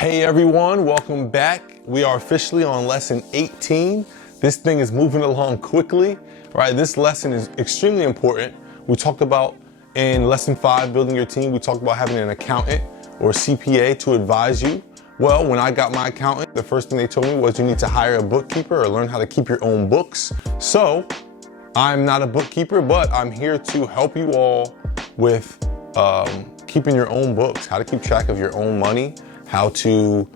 Hey everyone, welcome back. We are officially on lesson 18. This thing is moving along quickly, right? This lesson is extremely important. We talked about in lesson 5, building your team, we talked about having an accountant or CPA to advise you. Well, when I got my accountant, the first thing they told me was you need to hire a bookkeeper or learn how to keep your own books. So I'm not a bookkeeper, but I'm here to help you all with keeping your own books, how to keep track of your own money, how to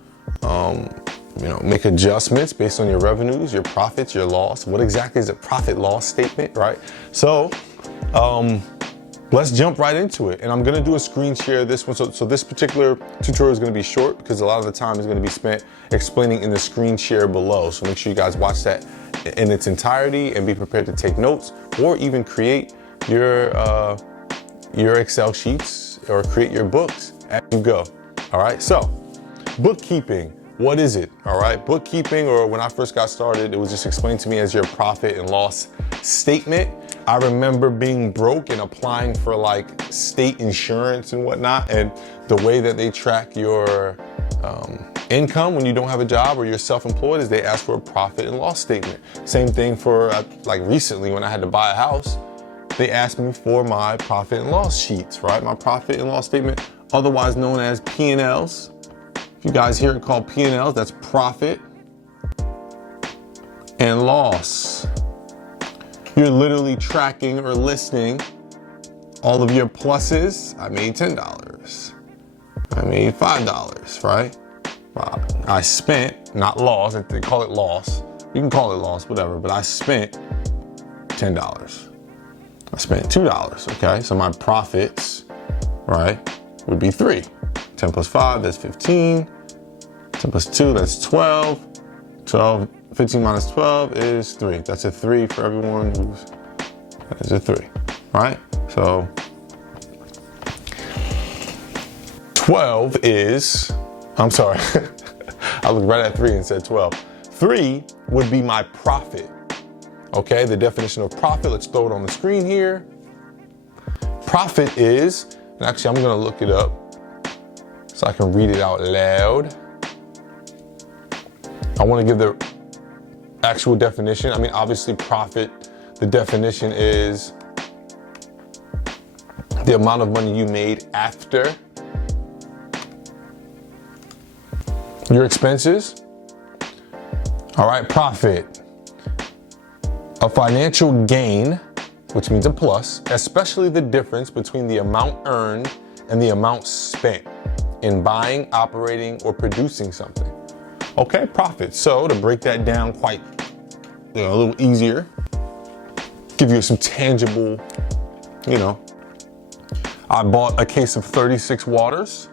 make adjustments based on your revenues, your profits, your loss. What exactly is a profit loss statement, right? So let's jump right into it. And I'm gonna do a screen share this one. So this particular tutorial is gonna be short because a lot of the time is gonna be spent explaining in the screen share below. So make sure you guys watch that in its entirety and be prepared to take notes or even create your Excel sheets or create your books as you go. All right, so bookkeeping, what is it? All right, bookkeeping, or when I first got started, it was just explained to me as your profit and loss statement. I remember being broke and applying for like state insurance and whatnot, and the way that they track your income when you don't have a job or you're self-employed is they ask for a profit and loss statement. Same thing for like recently when I had to buy a house, they asked me for my profit and loss sheets, right? My profit and loss statement, otherwise known as P&Ls. If you guys hear it called P&Ls, that's profit and loss. You're literally tracking or listing all of your pluses. I made $10. I made $5, right? I spent, not loss, they call it loss. You can call it loss, whatever, but I spent $10. I spent $2, okay? So my profits, right, would be 3. 10 plus 5, that's 15. 10 plus 2, that's 12. 15 minus 12 is 3. That's a 3 for everyone that is a 3, right? So 12 is, I'm sorry, I looked right at 3 and said 12. 3 would be my profit. Okay, the definition of profit, let's throw it on the screen here. Profit is, and actually I'm gonna look it up so I can read it out loud. I wanna give the actual definition. I mean, obviously profit, the definition is the amount of money you made after your expenses. All right, profit. A financial gain, which means a plus, especially the difference between the amount earned and the amount spent in buying, operating, or producing something. Okay, profit. So to break that down quite, a little easier, give you some tangible, I bought a case of 36 waters.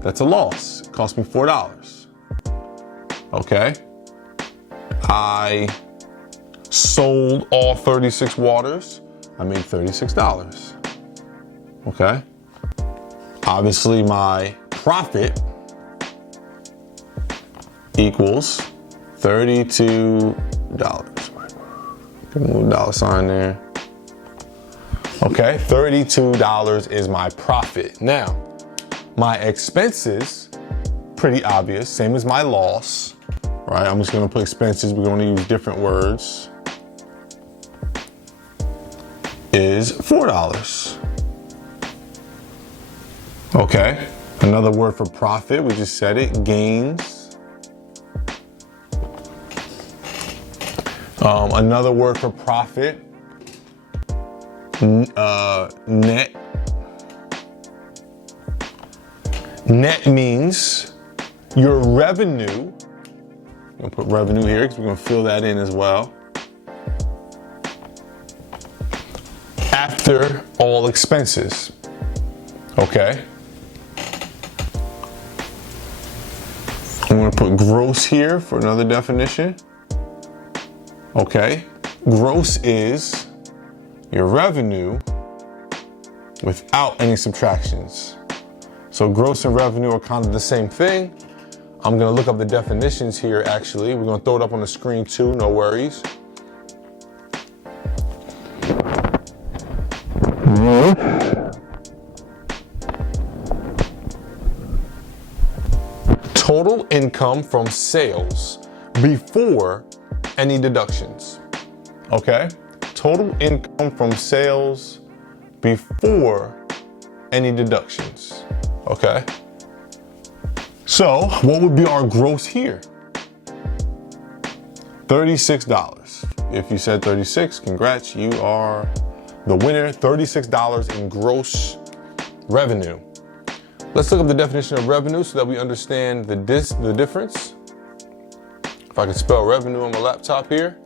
That's a loss. It cost me $4. Okay. I sold all 36 waters. I made $36. Okay. Obviously my profit equals $32. Can move dollar sign there. Okay, $32 is my profit. Now, my expenses, pretty obvious, same as my loss, right? I'm just gonna put expenses, we're gonna use different words, is $4. Okay, another word for profit, we just said it, gains. Another word for profit, net. Net means your revenue. I'm gonna put revenue here because we're gonna fill that in as well. After all expenses, okay? I'm gonna put gross here for another definition. Okay, gross is your revenue without any subtractions. So gross and revenue are kind of the same thing. I'm gonna look up the definitions here actually. We're gonna throw it up on the screen too, no worries. Total income from sales before any deductions. Okay? Total income from sales before any deductions. Okay? So, what would be our gross here? $36. If you said 36, congrats, you are the winner. $36 in gross revenue. Let's look up the definition of revenue so that we understand the difference. If I can spell revenue on my laptop here.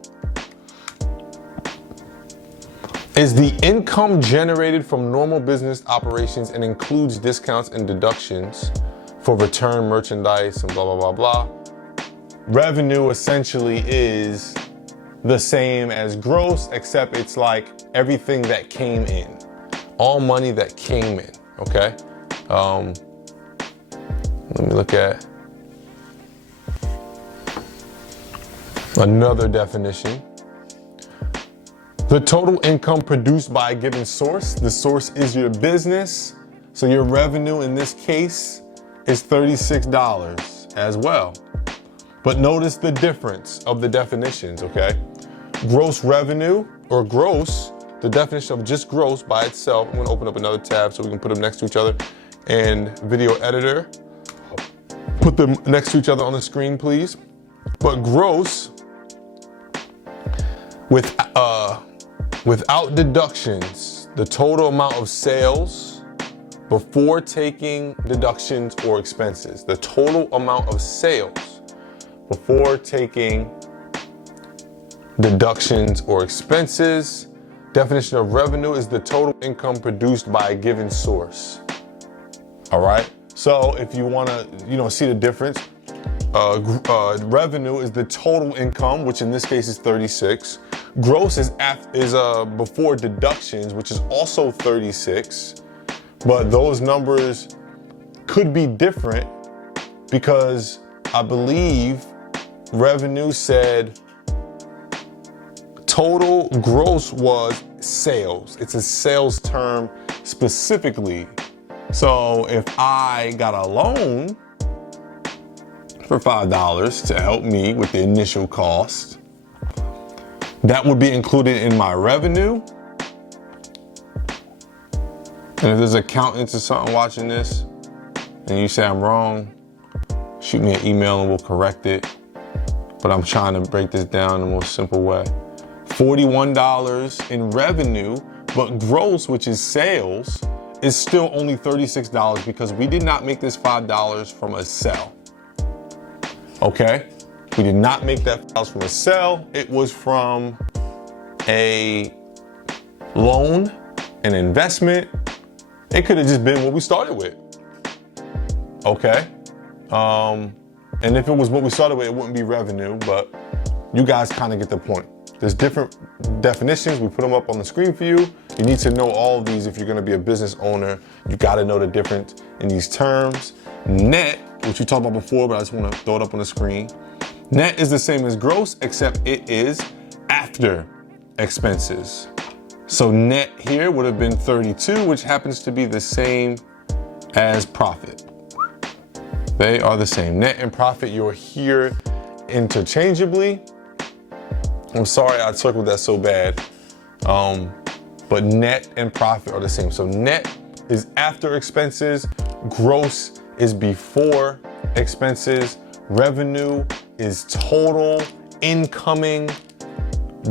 Is the income generated from normal business operations and includes discounts and deductions for return merchandise and blah, blah, blah, blah. Revenue essentially is the same as gross, except it's like everything that came in. All money that came in, okay? Let me look at another definition. The total income produced by a given source. The source is your business. So your revenue in this case is $36 as well. But notice the difference of the definitions, okay? Gross revenue, or gross, the definition of just gross by itself. I'm gonna open up another tab so we can put them next to each other. And video editor, put them next to each other on the screen, please. But gross, without deductions, the total amount of sales before taking deductions or expenses. The total amount of sales before taking deductions or expenses. Definition of revenue is the total income produced by a given source. All right. So if you want to, see the difference, revenue is the total income, which in this case is 36. Gross is before deductions, which is also 36. But those numbers could be different because I believe revenue said total, gross was sales. It's a sales term specifically. So if I got a loan for $5 to help me with the initial cost, that would be included in my revenue. And if there's accountants or something watching this and you say I'm wrong, shoot me an email and we'll correct it. But I'm trying to break this down in a more simple way. $41 in revenue, but gross, which is sales, is still only $36 because we did not make this $5 from a sell. Okay? We did not make that $5 from a sell. It was from a loan, an investment. It could have just been what we started with. Okay? And if it was what we started with, it wouldn't be revenue, but you guys kind of get the point. There's different definitions. We put them up on the screen for you. You need to know all of these if you're going to be a business owner. You got to know the difference in these terms. Net, which we talked about before, but I just want to throw it up on the screen. Net is the same as gross, except it is after expenses. So net here would have been 32, which happens to be the same as profit. They are the same. Net and profit, you'll hear interchangeably. I'm sorry I circled that so bad. But net and profit are the same. So net is after expenses. Gross is before expenses. Revenue is total incoming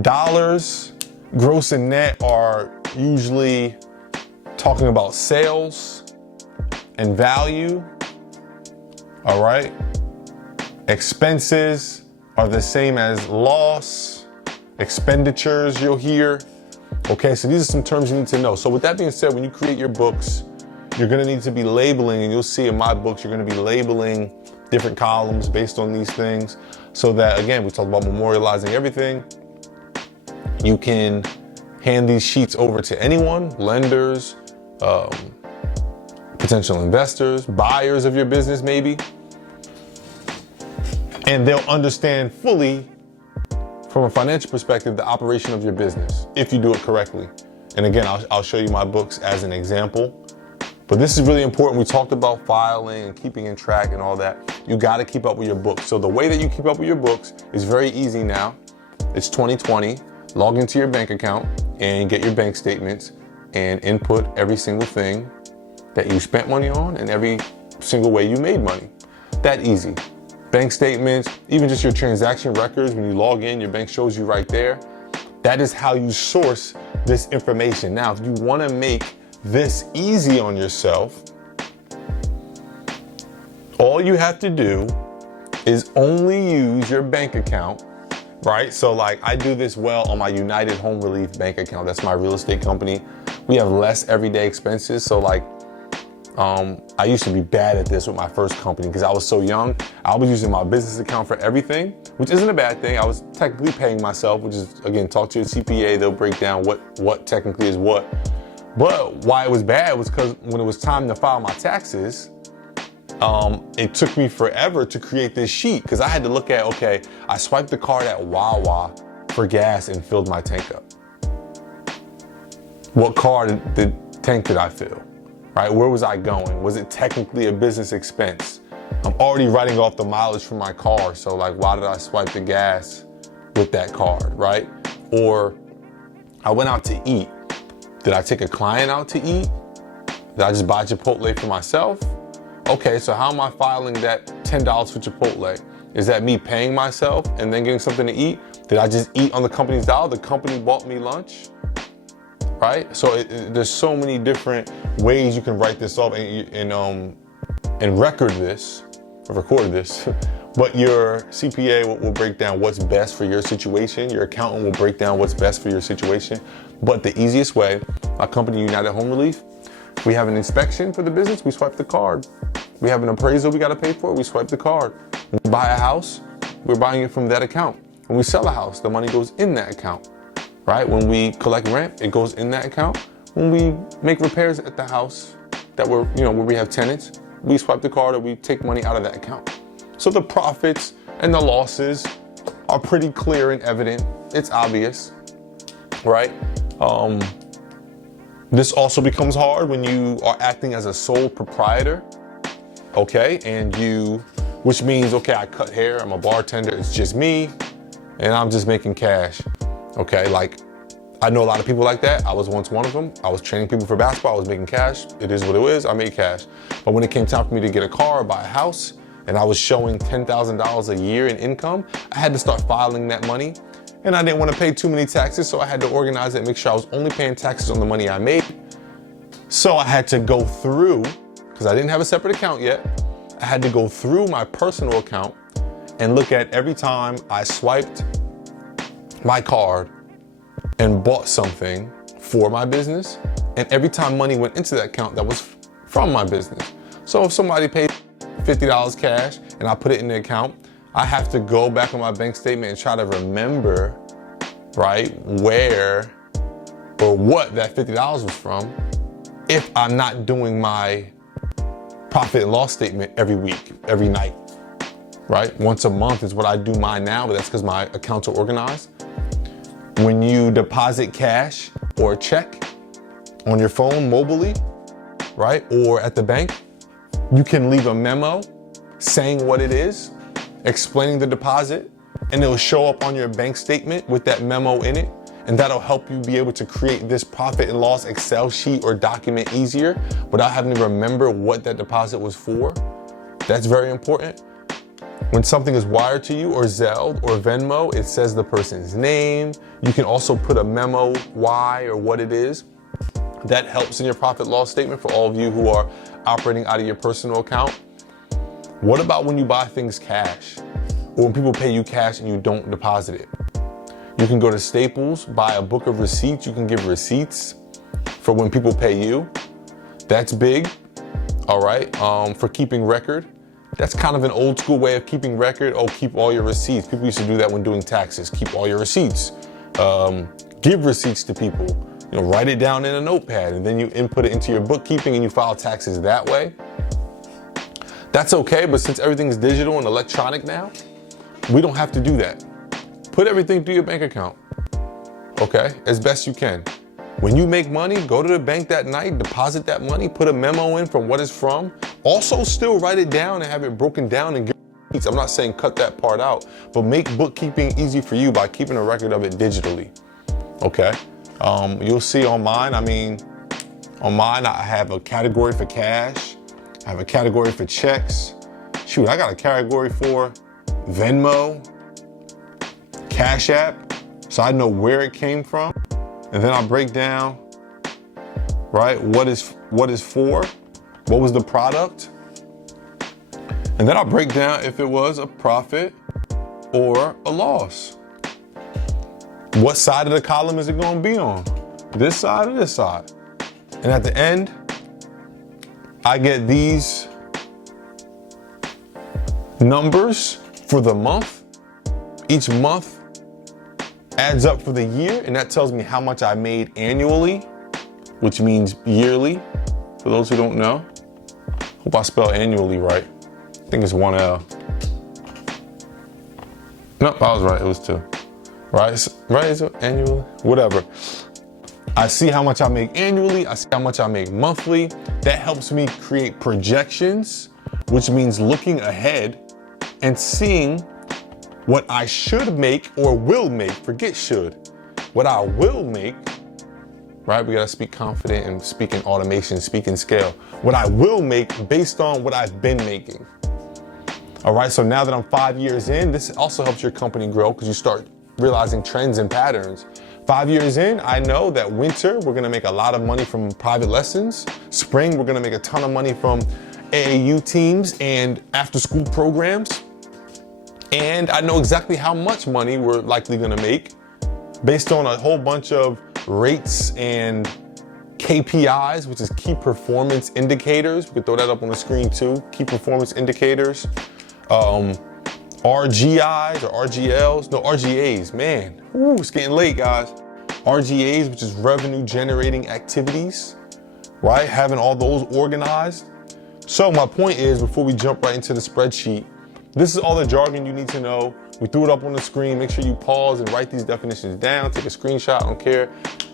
dollars. Gross and net are usually talking about sales and value. All right. Expenses are the same as loss. Expenditures you'll hear. Okay, so these are some terms you need to know. So with that being said, when you create your books, you're gonna need to be labeling, and you'll see in my books, you're gonna be labeling different columns based on these things so that, again, we talked about memorializing everything. You can hand these sheets over to anyone, lenders, potential investors, buyers of your business maybe, and they'll understand fully from a financial perspective the operation of your business if you do it correctly. And again, I'll show you my books as an example. But this is really important. We talked about filing and keeping in track and all that. You got to keep up with your books. So the way that you keep up with your books is very easy now. It's 2020. Log into your bank account and get your bank statements and input every single thing that you spent money on and every single way you made money. That easy. Bank statements, even just your transaction records, when you log in, your bank shows you right there. That is how you source this information. Now, if you want to make this easy on yourself, all you have to do is only use your bank account, right? So like I do this well on my United Home Relief bank account. That's my real estate company. We have less everyday expenses. So like, I used to be bad at this with my first company because I was so young. I was using my business account for everything, which isn't a bad thing. I was technically paying myself, which is, again, talk to your CPA. They'll break down what technically is what. But why it was bad was because when it was time to file my taxes, it took me forever to create this sheet because I had to look at, okay, I swiped the card at Wawa for gas and filled my tank up. What tank did I fill? Right? Where was I going? Was it technically a business expense? I'm already writing off the mileage from my car. So like, why did I swipe the gas with that card, right? Or I went out to eat. Did I take a client out to eat? Did I just buy Chipotle for myself? Okay, so how am I filing that $10 for Chipotle? Is that me paying myself and then getting something to eat? Did I just eat on the company's dollar? The company bought me lunch? Right? So there's so many different ways you can write this off and record this, or record this, but your CPA will break down what's best for your situation. Your accountant will break down what's best for your situation. But the easiest way, my company, United Home Relief, we have an inspection for the business, we swipe the card. We have an appraisal we got to pay for, we swipe the card. When we buy a house, we're buying it from that account. When we sell a house, the money goes in that account. Right? When we collect rent, it goes in that account. When we make repairs at the house that where we have tenants, we swipe the card or we take money out of that account. So the profits and the losses are pretty clear and evident. It's obvious, right? This also becomes hard when you are acting as a sole proprietor, okay? Which means, okay, I cut hair, I'm a bartender, it's just me, and I'm just making cash. Okay, like I know a lot of people like that. I was once one of them. I was training people for basketball. I was making cash. It is what it is. I made cash. But when it came time for me to get a car or buy a house, and I was showing $10,000 a year in income, I had to start filing that money. And I didn't want to pay too many taxes, so I had to organize it and make sure I was only paying taxes on the money I made. So I had to go through, because I didn't have a separate account yet, I had to go through my personal account and look at every time I swiped my card and bought something for my business, and every time money went into that account that was from my business. So if somebody paid $50 cash and I put it in the account, I have to go back on my bank statement and try to remember, right, where or what that $50 was from if I'm not doing my profit and loss statement every week, every night, right? Once a month is what I do mine now, but that's because my accounts are organized. When you deposit cash or a check on your phone mobily, right, or at the bank, you can leave a memo saying what it is, explaining the deposit, and it'll show up on your bank statement with that memo in it, and that'll help you be able to create this profit and loss Excel sheet or document easier without having to remember what that deposit was for. That's very important. When something is wired to you or Zelle or Venmo, it says the person's name. You can also put a memo why or what it is. That helps in your profit loss statement for all of you who are operating out of your personal account. What about when you buy things cash or when people pay you cash and you don't deposit it? You can go to Staples, buy a book of receipts. You can give receipts for when people pay you. That's big, all right, for keeping record. That's kind of an old school way of keeping record. Oh, keep all your receipts. People used to do that when doing taxes. Keep all your receipts. Give receipts to people. Write it down in a notepad and then you input it into your bookkeeping and you file taxes that way. That's okay, but since everything's digital and electronic now, we don't have to do that. Put everything through your bank account, okay, as best you can. When you make money, go to the bank that night, deposit that money, put a memo in from what it's from. Also still write it down and have it broken down and get receipts. I'm not saying cut that part out, but make bookkeeping easy for you by keeping a record of it digitally, okay? You'll see on mine, on mine I have a category for cash, I have a category for checks. Shoot, I got a category for Venmo, Cash App, so I know where it came from. And then I break down, right, what is for, what was the product. And then I break down if it was a profit or a loss. What side of the column is it gonna be on? This side or this side? And at the end, I get these numbers for the month. Each month adds up for the year, and that tells me how much I made annually, which means yearly, for those who don't know. Hope I spell annually right. I think it's 1 L. Nope, I was right, it was 2. Right, is it annually? Whatever. I see how much I make annually, I see how much I make monthly. That helps me create projections, which means looking ahead and seeing what I should make or will make, forget should, what I will make, right? We gotta speak confident and speak in automation, speak in scale. What I will make based on what I've been making. All right, so now that I'm 5 years in, this also helps your company grow because you start realizing trends and patterns. 5 years in, I know that winter, we're gonna make a lot of money from private lessons. Spring, we're gonna make a ton of money from AAU teams and after school programs. And I know exactly how much money we're likely gonna make based on a whole bunch of rates and KPIs, which is key performance indicators. We can throw that up on the screen too, key performance indicators. RGIs or RGLs, no, RGAs, man, ooh, it's getting late, guys. RGAs, which is revenue generating activities, right? Having all those organized. So my point is, before we jump right into the spreadsheet, this is all the jargon you need to know. We threw it up on the screen. Make sure you pause and write these definitions down. Take a screenshot, I don't care.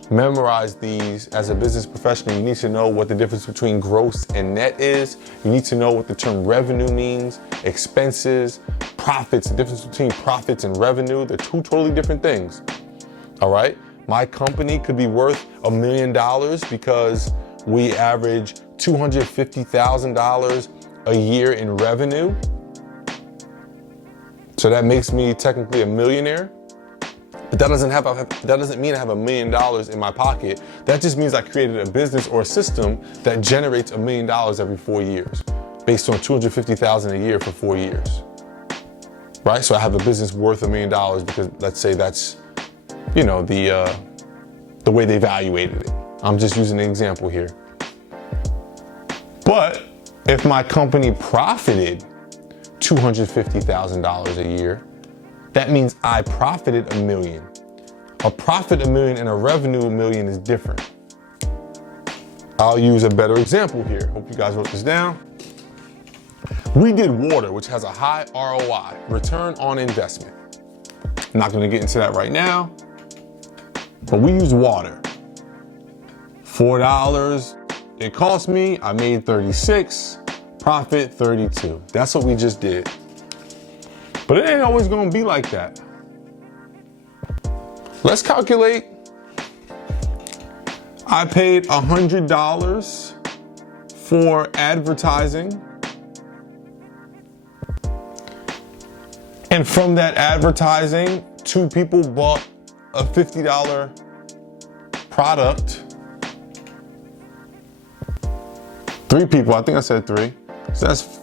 Memorize these. As a business professional, you need to know what the difference between gross and net is. You need to know what the term revenue means, expenses, profits, the difference between profits and revenue. They're two totally different things, all right? My company could be worth $1 million because we average $250,000 a year in revenue. So that makes me technically a millionaire, but that doesn't mean I have $1 million in my pocket. That just means I created a business or a system that generates $1 million every 4 years, based on $250,000 a year for 4 years, right? So I have a business worth $1 million because let's say that's, you know, the way they evaluated it. I'm just using an example here. But if my company profited $250,000 a year, that means I profited $1 million. A profit $1 million and a revenue $1 million is different. I'll use a better example here. Hope you guys wrote this down. We did water, which has a high ROI, return on investment. I'm not gonna get into that right now, but we use water. $4 it cost me, I made 36. Profit 32. That's what we just did. But it ain't always gonna be like that. Let's calculate. I paid $100 for advertising. And from that advertising, 2 people bought a $50 product. 3 people, I think I said 3. So that's,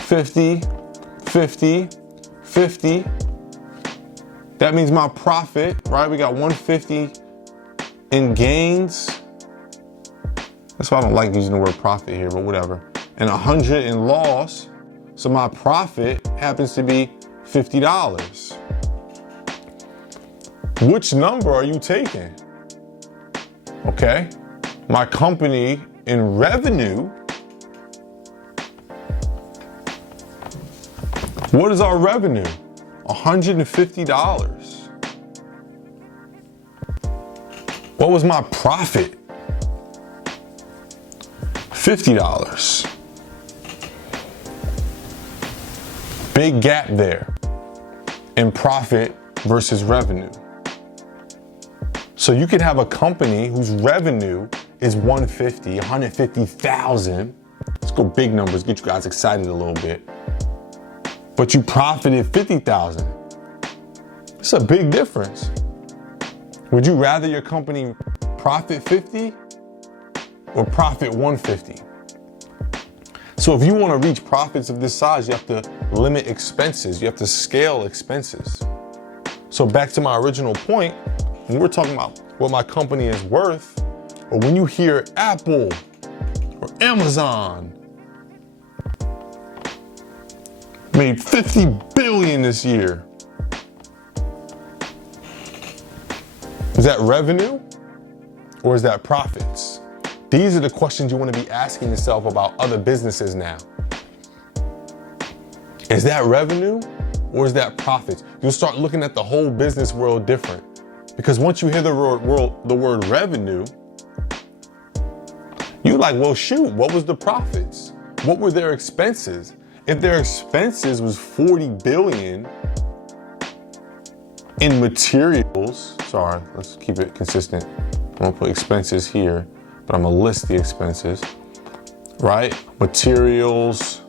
50, 50, 50. That means my profit, right? We got 150 in gains. That's why I don't like using the word profit here, but whatever. And 100 in loss. So my profit happens to be $50. Which number are you taking? Okay, my company in revenue, what is our revenue? $150. What was my profit? $50. Big gap there in profit versus revenue. So you could have a company whose revenue is 150,000. Let's go big numbers, get you guys excited a little bit. But you profited 50,000. It's a big difference. Would you rather your company profit 50 or profit 150? So if you want to reach profits of this size, you have to limit expenses. You have to scale expenses. So back to my original point, when we're talking about what my company is worth, or when you hear Apple or Amazon made 50 billion this year, is that revenue or is that profits? These are the questions you want to be asking yourself about other businesses now. Is that revenue or is that profits? You'll start looking at the whole business world different. Because once you hear the word revenue, you're like, well, shoot, what was the profits? What were their expenses? If their expenses was 40 billion in materials, sorry, let's keep it consistent. I'm gonna put expenses here, but I'm gonna list the expenses, right? Materials,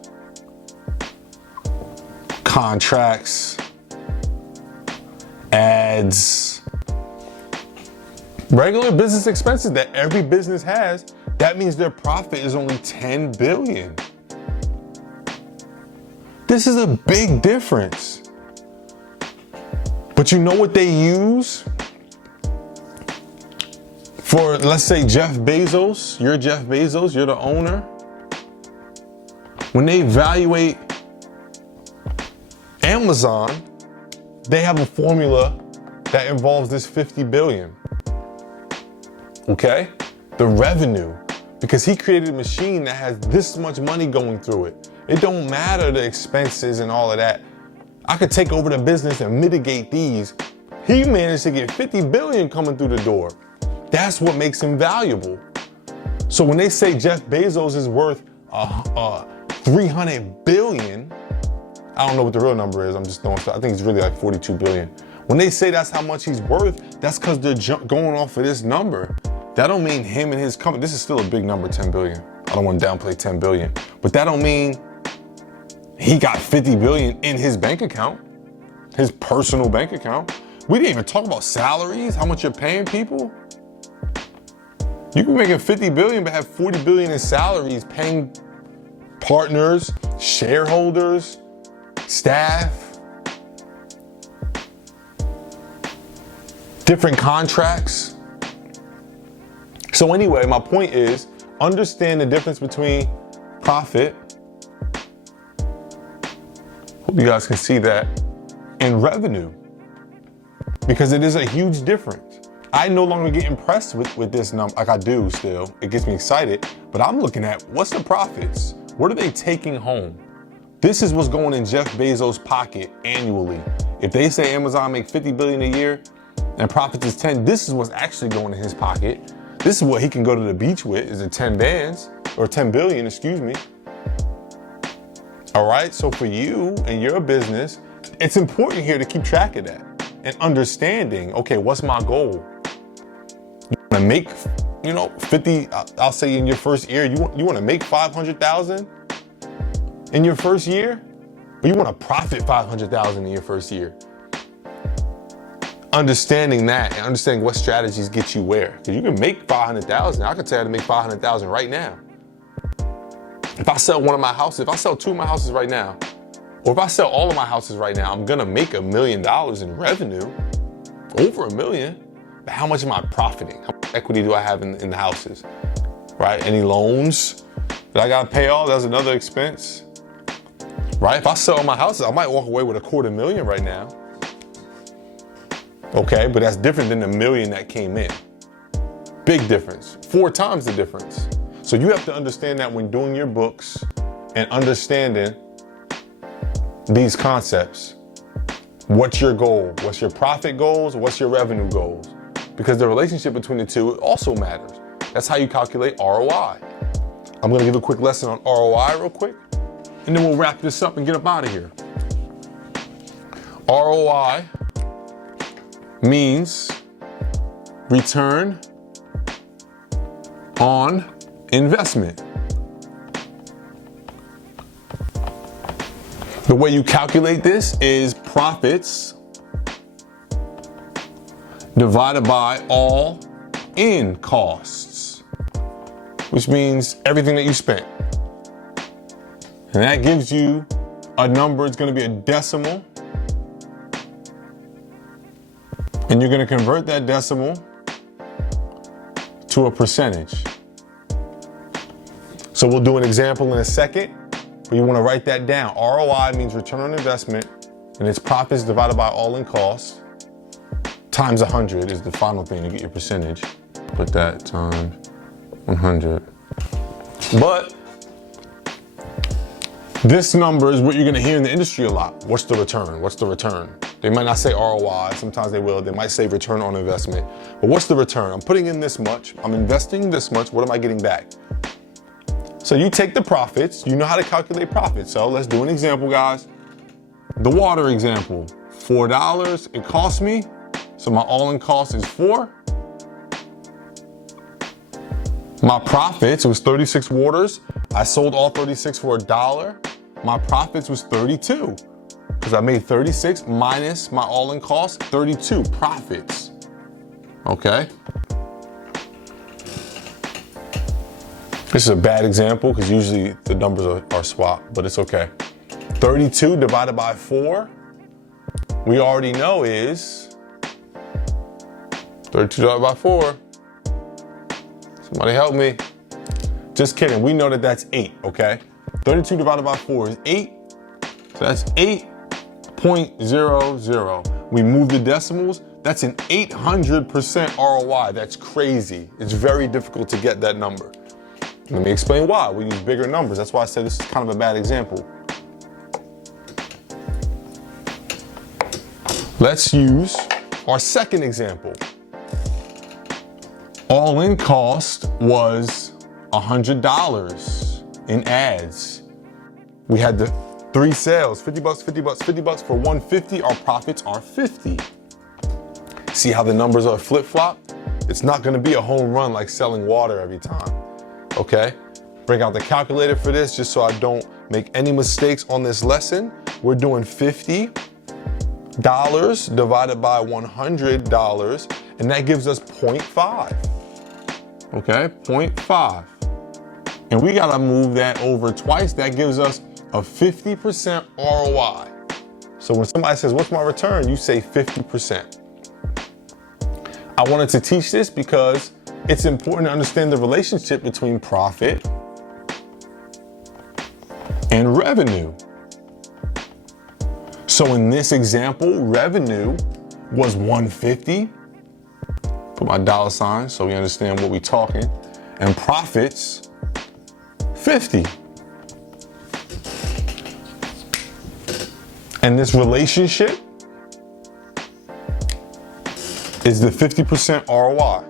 contracts, ads, regular business expenses that every business has, that means their profit is only 10 billion. This is a big difference. But you know what they use for, let's say, Jeff Bezos? You're Jeff Bezos, you're the owner. When they evaluate Amazon, they have a formula that involves this 50 billion. Okay? The revenue. Because he created a machine that has this much money going through it. It don't matter the expenses and all of that. I could take over the business and mitigate these. He managed to get 50 billion coming through the door. That's what makes him valuable. So when they say Jeff Bezos is worth 300 billion, I don't know what the real number is. I'm just throwing stuff. I think it's really like 42 billion. When they say that's how much he's worth, that's because they're going off of this number. That don't mean him and his company. This is still a big number, 10 billion. I don't want to downplay 10 billion, but that don't mean he got 50 billion in his bank account, his personal bank account. We didn't even talk about salaries, how much you're paying people. You can make 50 billion, but have 40 billion in salaries, paying partners, shareholders, staff, different contracts. So anyway, my point is, understand the difference between profit, hope you guys can see that, and revenue. Because it is a huge difference. I no longer get impressed with this number, like I do still. It gets me excited, but I'm looking at what's the profits? What are they taking home? This is what's going in Jeff Bezos' pocket annually. If they say Amazon make 50 billion a year and profits is 10, this is what's actually going in his pocket. This is what he can go to the beach with, is it 10 bands, or 10 billion, excuse me. All right, so for you and your business, it's important here to keep track of that and understanding, okay, what's my goal? You wanna make, 50, I'll say in your first year, you wanna make 500,000 in your first year, but you wanna profit 500,000 in your first year. Understanding that and understanding what strategies get you where. Because you can make 500,000. I can tell you how to make 500,000 right now. If I sell one of my houses, if I sell two of my houses right now, or if I sell all of my houses right now, I'm gonna make $1 million in revenue, over $1 million. But how much am I profiting? How much equity do I have in the houses, right? Any loans that I gotta pay off? That's another expense, right? If I sell my houses, I might walk away with $250,000 right now. Okay, but that's different than the $1 million that came in. Big difference, 4 times the difference. So you have to understand that when doing your books and understanding these concepts. What's your goal? What's your profit goals? What's your revenue goals? because the relationship between the two also matters. That's how you calculate ROI. I'm gonna give a quick lesson on ROI real quick, and then we'll wrap this up and get up out of here. ROI means return on investment. The way you calculate this is profits divided by all in costs, which means everything that you spent. And that gives you a number. It's going to be a decimal. And you're going to convert that decimal to a percentage. So we'll do an example in a second, but you want to write that down. ROI means return on investment, and it's profits divided by all in costs times 100 is the final thing to get your percentage. Put that times 100. But this number is what you're going to hear in the industry a lot. What's the return? What's the return? They might not say ROI. Sometimes they will. They might say return on investment. But what's the return? I'm putting in this much. I'm investing this much. What am I getting back? So you take the profits. You know how to calculate profits. So let's do an example, guys. The water example. $4 it cost me. So my all-in cost is 4. My profits was 36 waters. I sold all 36 for $1. My profits was 32 because I made 36 minus my all-in cost, 32 profits. Okay. This is a bad example because usually the numbers are swapped, but it's okay. 32 divided by 4, we already know is 32 divided by 4. Somebody help me. Just kidding. We know that that's 8, okay? 32 divided by 4 is 8. So that's 8.00. We move the decimals. That's an 800% ROI. That's crazy. It's very difficult to get that number. Let me explain why. We use bigger numbers. That's why I said this is kind of a bad example. Let's use our second example. All-in cost was $100 in ads. We had the 3 sales, 50 bucks, 50 bucks, 50 bucks for 150. Our profits are 50. See how the numbers are flip-flop? It's not gonna be a home run like selling water every time, okay? Bring out the calculator for this just so I don't make any mistakes on this lesson. We're doing $50 divided by $100, and that gives us 0.5. Okay, 0.5. And we gotta move that over twice. That gives us a 50% ROI. So when somebody says, what's my return? You say 50%. I wanted to teach this because it's important to understand the relationship between profit and revenue. So in this example, revenue was 150. Put my dollar sign so we understand what we're talking. And profits, 50. And this relationship is the 50% ROI.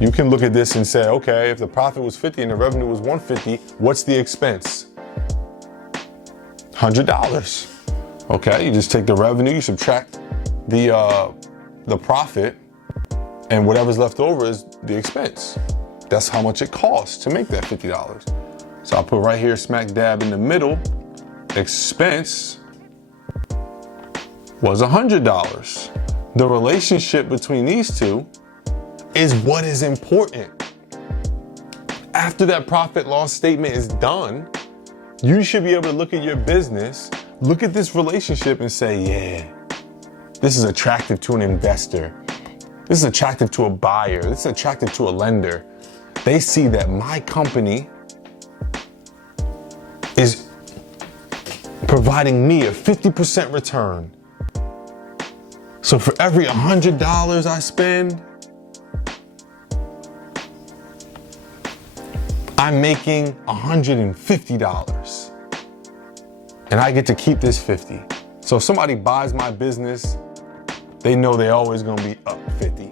You can look at this and say, okay, if the profit was 50 and the revenue was 150, what's the expense? $100. Okay, you just take the revenue, you subtract the profit, and whatever's left over is the expense. That's how much it costs to make that $50. So I'll put right here, smack dab in the middle, expense was $100. The relationship between these two is what is important. After that profit loss statement is done, you should be able to look at your business, look at this relationship and say, yeah, this is attractive to an investor. This is attractive to a buyer. This is attractive to a lender. They see that my company is providing me a 50% return. So for every $100 I spend, I'm making $150. And I get to keep this 50. So if somebody buys my business, they know they're always gonna be up 50.